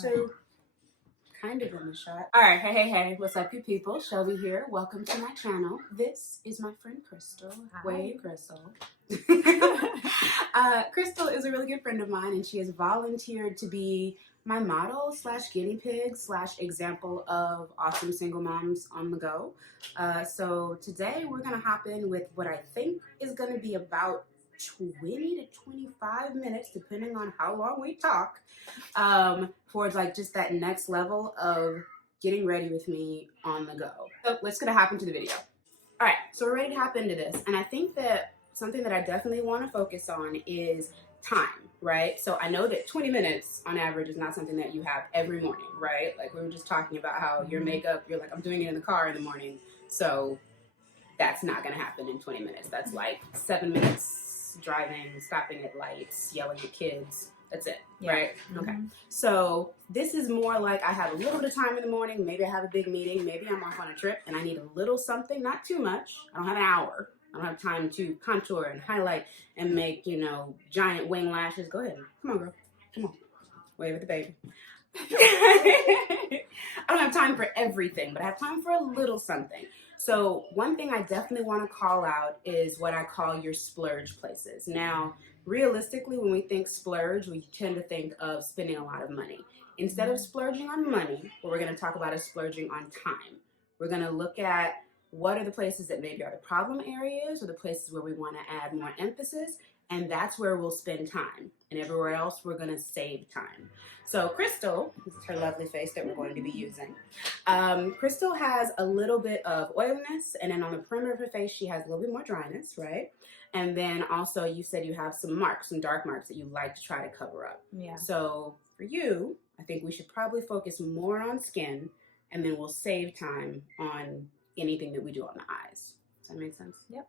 So, kind of in the shot. All right, hey, what's up, you people? Shelby here. Welcome to my channel. This is my friend Crystal. Hi. Wait, Crystal. Crystal is a really good friend of mine, and she has volunteered to be my model / guinea pig / example of awesome single moms on the go. So today we're gonna hop in with what I think is gonna be about 20 to 25 minutes, depending on how long we talk, for like just that next level of getting ready with me on the go. So let's get a hop into the video. All right, so we're ready to hop into this. And I think that something that I definitely want to focus on is time, right? So I know that 20 minutes on average is not something that you have every morning, right? Like we were just talking about how your makeup, you're like, I'm doing it in the car in the morning. So that's not gonna happen in 20 minutes. That's like 7 minutes driving, stopping at lights, yelling at kids. That's it, right? Okay. So this is more like I have a little bit of time in the morning. Maybe I have a big meeting. Maybe I'm off on a trip and I need a little something, not too much. I don't have an hour. I don't have time to contour and highlight and make, you know, giant wing lashes. Go ahead. Come on, girl. Come on. Wave at the baby. I don't have time for everything, but I have time for a little something. So one thing I definitely want to call out is what I call your splurge places. Now, realistically, when we think splurge, we tend to think of spending a lot of money. Instead of splurging on money, what we're going to talk about is splurging on time. We're going to look at what are the places that maybe are the problem areas or the places where we want to add more emphasis, and that's where we'll spend time. And everywhere else, we're going to save time. So Crystal, this is her lovely face that we're going to be using. Crystal has a little bit of oiliness, and then on the perimeter of her face, she has a little bit more dryness, right? And then also you said you have some marks, some dark marks that you like to try to cover up. Yeah. So for you, I think we should probably focus more on skin, and then we'll save time on anything that we do on the eyes. Does that make sense? Yep.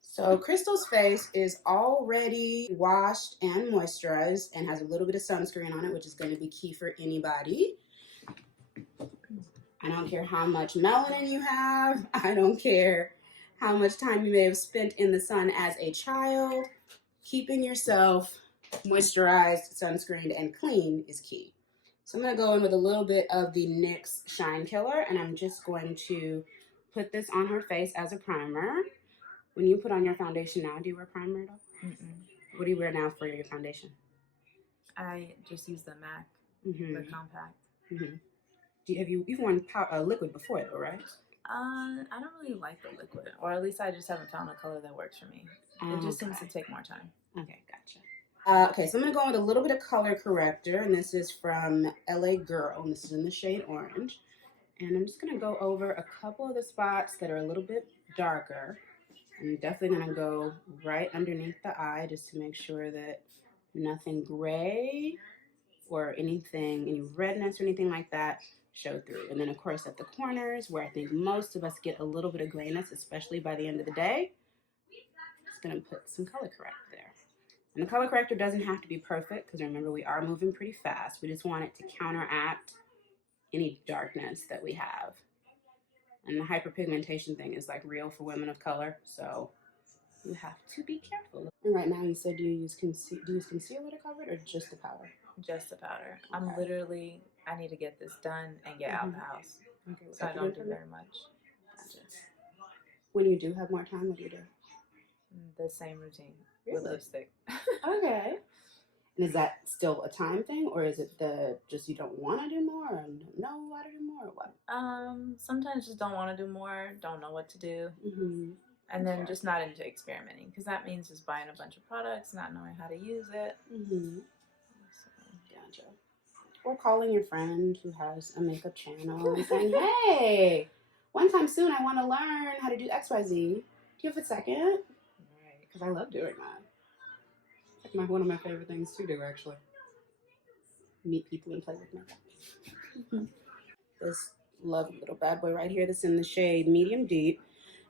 So Crystal's face is already washed and moisturized and has a little bit of sunscreen on it, which is going to be key for anybody. I don't care how much melanin you have. I don't care how much time you may have spent in the sun as a child. Keeping yourself moisturized, sunscreened, and clean is key. So I'm going to go in with a little bit of the NYX Shine Killer, and I'm just going to put this on her face as a primer. When you put on your foundation now, do you wear primer at all? What do you wear now for your foundation? I just use the MAC, the compact. You've worn liquid before though, right? I don't really like the liquid, or at least I just haven't found a color that works for me. It just seems to take more time. Okay, gotcha. Okay, so I'm gonna go with a little bit of color corrector, and this is from LA Girl, and this is in the shade Orange. And I'm just gonna go over a couple of the spots that are a little bit darker. I'm definitely going to go right underneath the eye just to make sure that nothing gray or anything, any redness or anything like that show through. And then, of course, at the corners where I think most of us get a little bit of grayness, especially by the end of the day, just going to put some color correct there. And the color corrector doesn't have to be perfect because remember, we are moving pretty fast. We just want it to counteract any darkness that we have. And the hyperpigmentation thing is like real for women of color, so you have to be careful. And right now, you said do you use concealer to cover it or just the powder? Just the powder. Okay. I need to get this done and get out the house. Okay, so I don't do very much. Gotcha. When you do have more time, what do you do? The same routine with lipstick. Okay. And is that still a time thing, or is it just you don't want to do more, or don't know how to do more, or what? Sometimes just don't want to do more, don't know what to do, and then just not into experimenting, because that means just buying a bunch of products, not knowing how to use it. So, gotcha. Or calling your friend who has a makeup channel and saying, "Hey, one time soon, I want to learn how to do XYZ. Do you have a second?" Right? Because I love doing that. One of my favorite things to do, actually. Meet people and play with makeup. This lovely little bad boy right here, that's in the shade Medium Deep.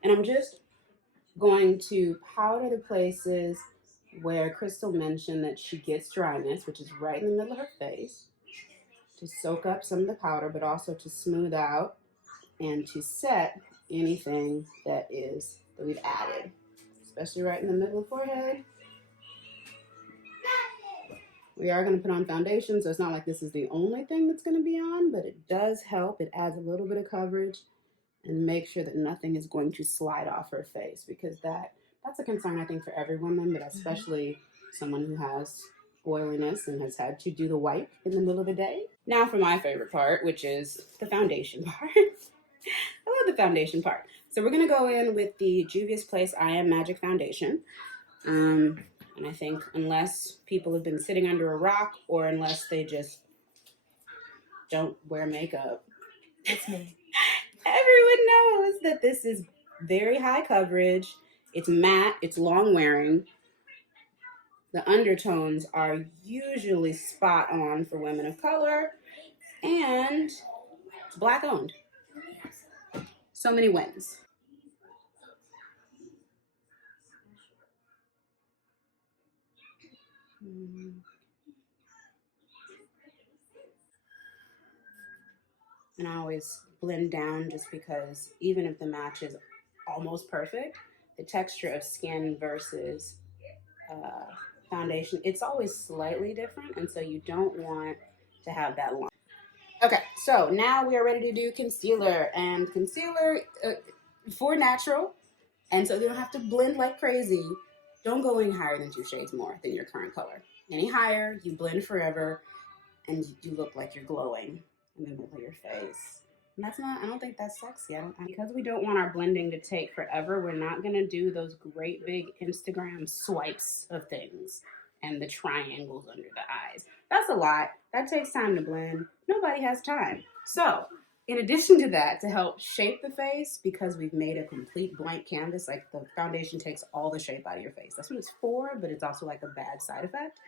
And I'm just going to powder the places where Crystal mentioned that she gets dryness, which is right in the middle of her face, to soak up some of the powder, but also to smooth out and to set anything that we've added, especially right in the middle of the forehead. We are going to put on foundation, so it's not like this is the only thing that's going to be on, but it does help. It adds a little bit of coverage and make sure that nothing is going to slide off her face, because that's a concern, I think, for every woman, but especially someone who has oiliness and has had to do the wipe in the middle of the day. Now for my favorite part, which is the foundation part. I love the foundation part. So we're going to go in with the Juvia's Place I Am Magic Foundation. And I think unless people have been sitting under a rock or unless they just don't wear makeup, It's me. Everyone knows that this is very high coverage. It's matte. It's long wearing. The undertones are usually spot on for women of color. And it's Black owned. So many wins. And I always blend down just because even if the match is almost perfect, the texture of skin versus foundation, it's always slightly different. And so you don't want to have that line. Okay, so now we are ready to do concealer. And concealer for natural, and so you don't have to blend like crazy. Don't go any higher than 2 shades more than your current color. Any higher, you blend forever, and you look like you're glowing in the middle of your face. And that's not, I don't think that's sexy. Because we don't want our blending to take forever, we're not gonna do those great big Instagram swipes of things and the triangles under the eyes. That's a lot. That takes time to blend. Nobody has time. So, in addition to that, to help shape the face, because we've made a complete blank canvas, like the foundation takes all the shape out of your face. That's what it's for, but it's also like a bad side effect.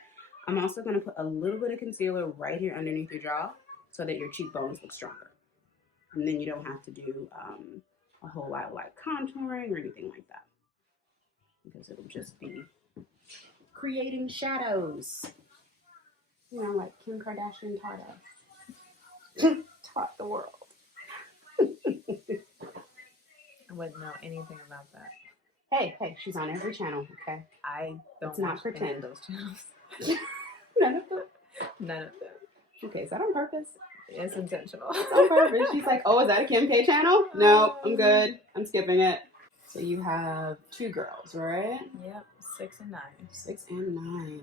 I'm also going to put a little bit of concealer right here underneath your jaw so that your cheekbones look stronger. And then you don't have to do a whole lot of like contouring or anything like that, because it'll just be creating shadows. You know, like Kim Kardashian taught us. Taught the world. I wouldn't know anything about that. Hey, she's on every channel, okay? I don't Let's not watch pretend. any of those channels. None of them? None of them. Okay, is that on purpose? It's intentional. It's on purpose. She's like, oh, is that a Kim K channel? No, I'm good. I'm skipping it. So you have 2 girls, right? Yep, 6 and 9. 6 and 9.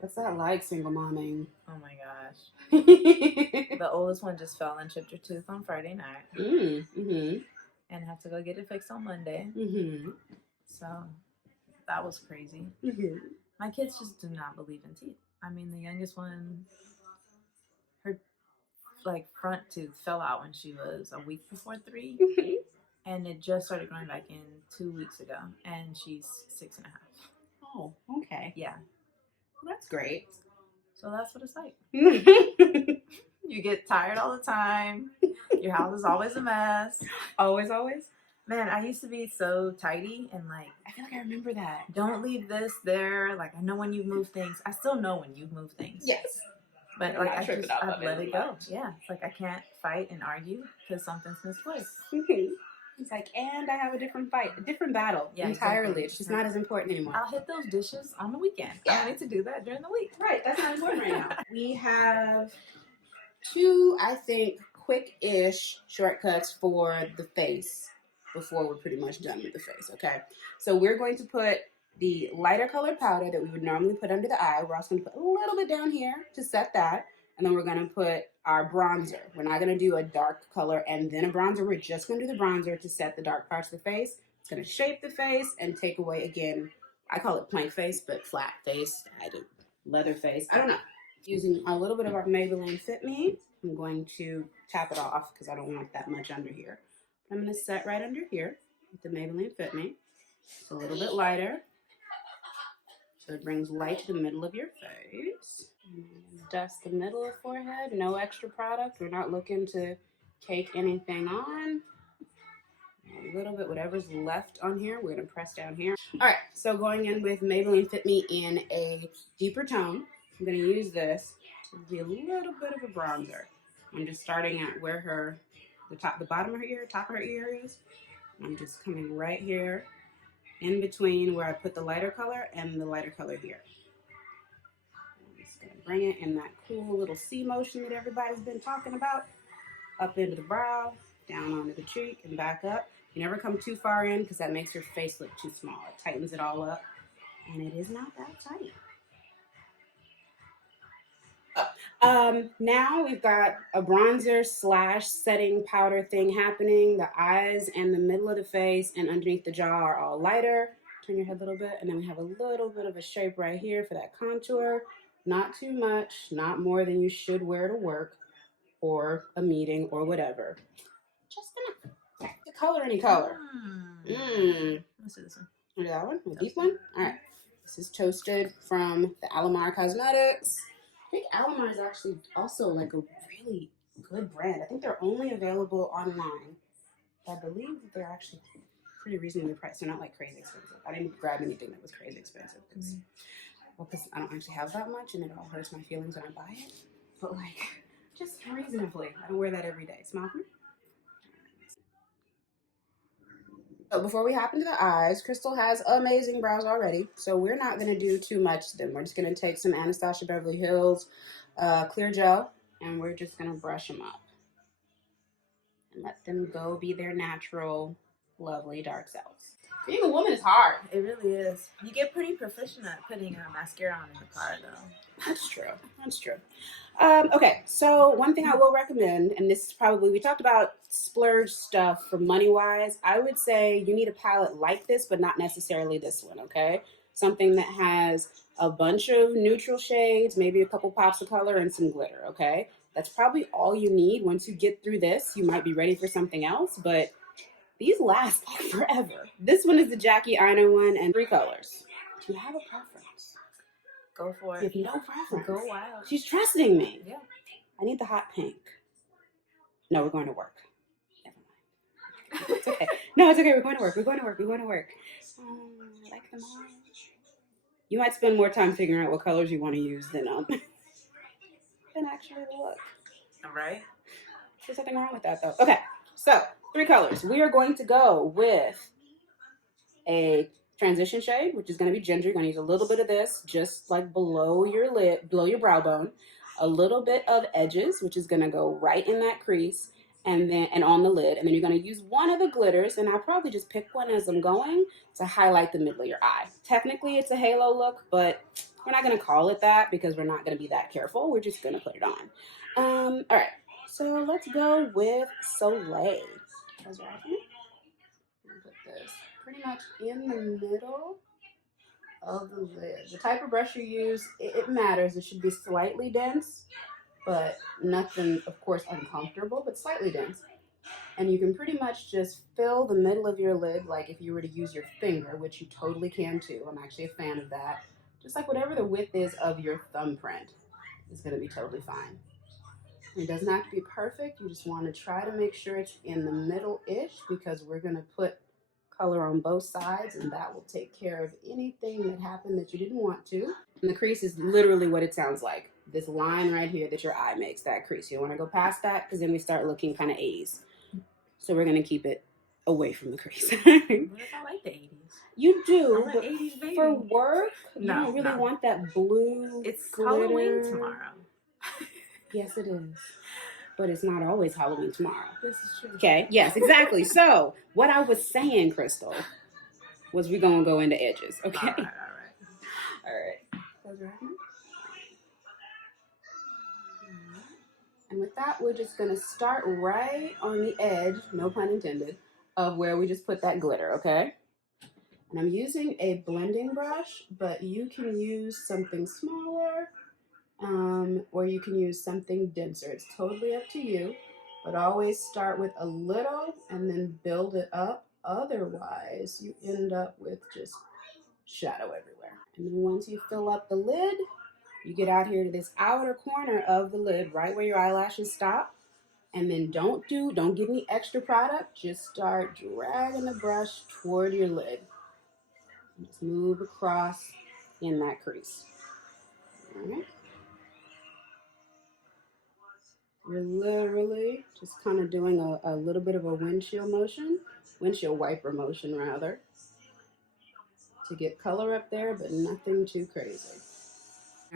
What's that like, single momming? Oh my gosh. The oldest one just fell and chipped her tooth on Friday night. And have to go get it fixed on Monday. So that was crazy. My kids just do not believe in teeth. I mean, the youngest one, her like front tooth fell out when she was a week before 3. And it just started growing back in 2 weeks ago. And she's 6 and a half. Oh, okay. Yeah. Well, that's great. So that's what it's like. You get tired all the time. Your house is always a mess. Always? Man, I used to be so tidy and like, I feel like I remember that. don't leave this there. Like, I know when you move things. I still know when you move things. Yes. But like, I've let it go. Yeah. It's like I can't fight and argue because something's misplaced. It's like, and I have a different fight, a different battle entirely. Exactly. It's just not as important anymore. I'll hit those dishes on the weekend. I don't need to do that during the week. Right, that's not important right now. We have 2, I think, quick-ish shortcuts for the face before we're pretty much done with the face, okay? So we're going to put the lighter colored powder that we would normally put under the eye. We're also going to put a little bit down here to set that. And then we're going to put our bronzer. We're not going to do a dark color and then a bronzer. We're just going to do the bronzer to set the dark parts of the face. It's going to shape the face and take away, again, I call it plank face, but flat face. I do leather face. I don't know. Using a little bit of our Maybelline Fit Me, I'm going to tap it off because I don't want that much under here. I'm going to set right under here with the Maybelline Fit Me. It's a little bit lighter. So it brings light to the middle of your face. Dust the middle of forehead. No extra product. We're not looking to cake anything on. A little bit, whatever's left on here, we're going to press down here. All right, so going in with Maybelline Fit Me in a deeper tone. I'm going to use this to be a little bit of a bronzer. I'm just starting at where the bottom of her ear, top of her ear is. I'm just coming right here in between where I put the lighter color and the lighter color here. I'm just going bring it in that cool little C motion that everybody's been talking about. Up into the brow, down onto the cheek, and back up. You never come too far in because that makes your face look too small. It tightens it all up, and it is not that tight. Now we've got a bronzer slash setting powder thing happening. The eyes and the middle of the face and underneath the jaw are all lighter. Turn your head a little bit, and then we have a little bit of a shape right here for that contour. Not too much, not more than you should wear to work or a meeting or whatever. Just enough to color any color. Let's do this one. Look at that one, a deep one. All right, this is Toasted from the Alamar Cosmetics. I think Alamar is actually also like a really good brand. I think they're only available online. I believe that they're actually pretty reasonably priced. They're not like crazy expensive. I didn't grab anything that was crazy expensive because I don't actually have that much, and it all hurts my feelings when I buy it. But like, just reasonably. I don't wear that every day. Smile for me. So before we hop into the eyes, Crystal has amazing brows already, so we're not going to do too much to them. We're just going to take some Anastasia Beverly Hills clear gel, and we're just going to brush them up and let them go be their natural, lovely dark selves. Being a woman is hard. It really is. You get pretty proficient at putting mascara on in the car, though. That's true. That's true. Okay, so one thing I will recommend, and this is probably, we talked about splurge stuff for money-wise. I would say you need a palette like this, but not necessarily this one, okay? Something that has a bunch of neutral shades, maybe a couple pops of color, and some glitter, okay? That's probably all you need. Once you get through this, you might be ready for something else, but these last like forever. This one is the Jackie Aina one, and 3 colors. Do you have a preference? Go for it. If no preference. Go wild. She's trusting me. Yeah. I need the hot pink. No, we're going to work. Never mind. It's okay. No, it's okay. We're going to work. We're going to work. We're going to work. I like them all. You might spend more time figuring out what colors you want to use than actually the look. All right. There's nothing wrong with that, though. Okay, so 3 colors. We are going to go with a transition shade, which is going to be ginger. You're going to use a little bit of this just like below your lid, below your brow bone. A little bit of edges, which is going to go right in that crease and on the lid. And then you're going to use one of the glitters, and I'll probably just pick one as I'm going to highlight the middle of your eye. Technically, it's a halo look, but we're not going to call it that because we're not going to be that careful. We're just going to put it on. All right, so let's go with Soleil. Put this pretty much in the middle of the lid. The type of brush you use, it matters. It should be slightly dense, but nothing, of course, uncomfortable, but slightly dense. And you can pretty much just fill the middle of your lid like if you were to use your finger, which you totally can too. I'm actually a fan of that. Just like whatever the width is of your thumbprint is going to be totally fine. It doesn't have to be perfect. You just want to try to make sure it's in the middle-ish because we're going to put color on both sides, and that will take care of anything that happened that you didn't want to. And the crease is literally what it sounds like. This line right here that your eye makes, that crease. You don't want to go past that because then we start looking kind of 80s. So we're going to keep it away from the crease. What if I like the 80s? You do, but 80s baby. for work, you don't really want that blue. It's glitter. Halloween tomorrow. Yes, it is. But it's not always Halloween tomorrow. This is true. Okay, yes, exactly. So, what I was saying, Crystal, was we're going to go into edges, okay? All right. Close your eyes. And with that, we're just going to start right on the edge, no pun intended, of where we just put that glitter, okay? And I'm using a blending brush, but you can use something smaller, or you can use something denser. It's totally up to you, but always start with a little and then build it up. Otherwise, you end up with just shadow everywhere. And then once you fill up the lid, you get out here to this outer corner of the lid, right where your eyelashes stop. And then don't get any extra product. Just start dragging the brush toward your lid. Just move across in that crease. All right. You're literally just kind of doing a little bit of a windshield wiper motion rather, to get color up there, but nothing too crazy.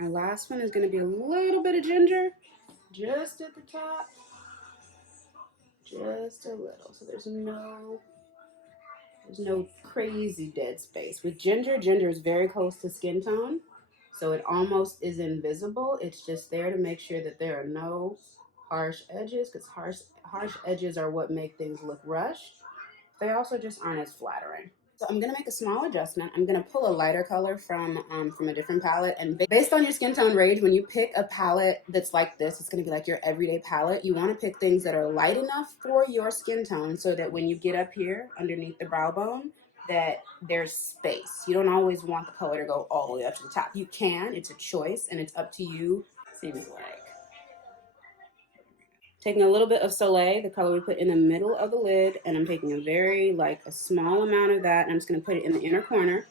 Our last one is going to be a little bit of ginger, just at the top, just a little. So there's no crazy dead space. With ginger, ginger is very close to skin tone, so it almost is invisible. It's just there to make sure that there are no harsh edges, because harsh edges are what make things look rushed. They also just aren't as flattering. So I'm gonna make a small adjustment. I'm gonna pull a lighter color from a different palette, and based on your skin tone range, when you pick a palette that's like this, it's gonna be like your everyday palette. You want to pick things that are light enough for your skin tone, so that when you get up here underneath the brow bone, that there's space. You don't always want the color to go all the way up to the top. You can. It's a choice, and it's up to you. Seems like. Taking a little bit of Soleil, the color we put in the middle of the lid, and I'm taking a small amount of that, and I'm just going to put it in the inner corner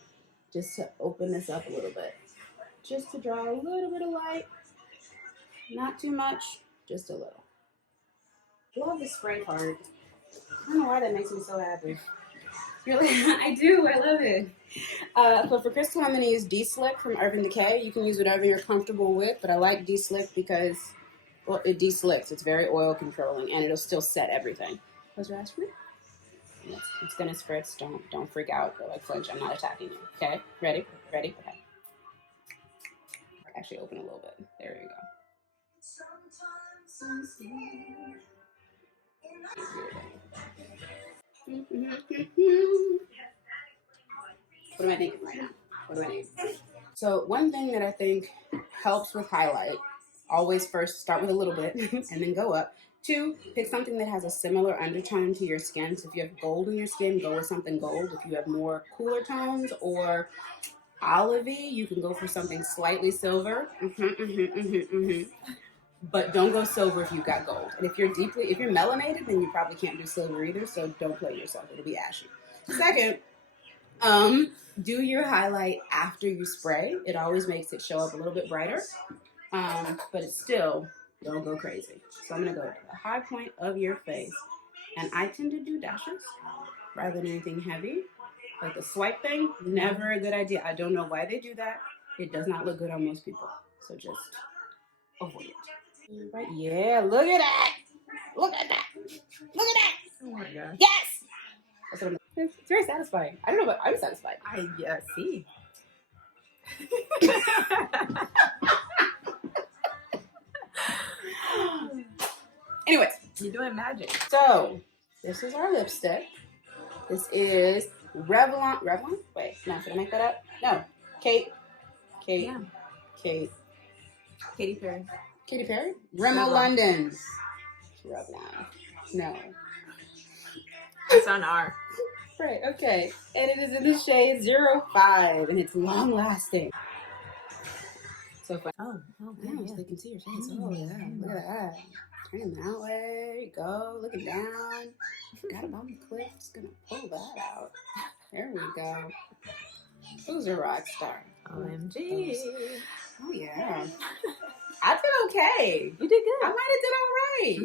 just to open this up a little bit. Just to draw a little bit of light. Not too much, just a little. Love the spray card. I don't know why that makes me so happy. Really, I do. I love it. So for crystal, I'm going to use D-Slick from Urban Decay. You can use whatever you're comfortable with, but I like D-Slick because, well, it de-slicks. It's very oil controlling, and it'll still set everything. Close your eyes for me. It's going to spritz. Don't freak out or like flinch. I'm not attacking you. Okay? Ready? Ready? Okay. Actually, open a little bit. There you go. What am I thinking right now? What do I need? So one thing that I think helps with highlight, always first start with a little bit and then go up. 2, pick something that has a similar undertone to your skin. So if you have gold in your skin, go with something gold. If you have more cooler tones or olivey, you can go for something slightly silver. But don't go silver if you've got gold. And if you're melanated, then you probably can't do silver either. So don't play yourself. It'll be ashy. Second, do your highlight after you spray. It always makes it show up a little bit brighter. But it's still, don't go crazy. So I'm going to go to the high point of your face. And I tend to do dashes rather than anything heavy. Like the swipe thing, never a good idea. I don't know why they do that. It does not look good on most people. So just avoid it. Right? Yeah, look at that. Look at that. Look at that. Oh my gosh. Yes! That's what it's very satisfying. I don't know, but I'm satisfied. Yeah, see. Anyways, you're doing magic. So, this is our lipstick. This is Revlon. Wait, no, should I make that up? No. Katy Perry. Katy Perry? Rimmel London. Revlon. No. It's on R. Right, okay. And it is in the shade 05, and it's long lasting. So fun. Oh, yeah, so they can see your face. Oh, yeah. Look at that. Turning that way. Go. Looking down. Forgot about the clip. Just gonna pull that out. There we go. Who's a rock star? OMG. Oh, yeah. I did okay. You did good. I might have did all right.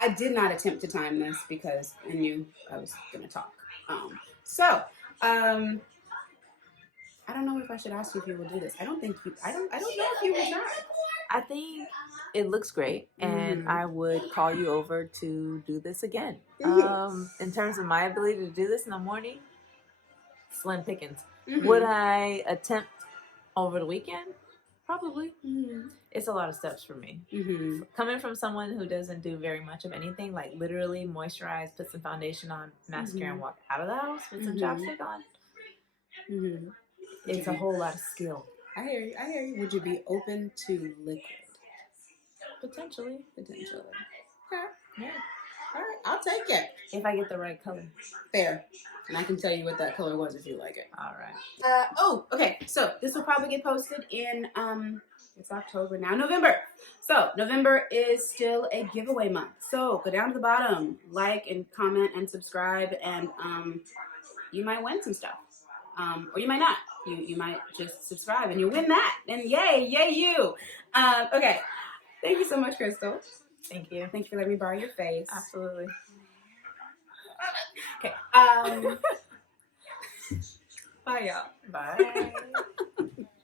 I did not attempt to time this because I knew I was going to talk. I don't know if I should ask you if you will do this. I don't know if you will try. I think it looks great, and I would call you over to do this again. In terms of my ability to do this in the morning, slim pickings. Would I attempt over the weekend? Probably. It's a lot of steps for me. Coming from someone who doesn't do very much of anything, like literally moisturize, put some foundation on, mascara, and walk out of the house with some chapstick on, it's a whole lot of skill. I hear you. Would you be open to liquid? Potentially. Okay. Yeah. All right, I'll take it. If I get the right color. Fair. And I can tell you what that color was if you like it. All right. Okay. So this will probably get posted in, it's October now, November. So November is still a giveaway month. So go down to the bottom, like and comment and subscribe, and you might win some stuff. Or you might not. You might just subscribe and you win that. And yay you. Okay. Thank you so much, Crystal. Thank you. Thank you for letting me borrow your face. Absolutely. Okay. Bye, y'all. Bye.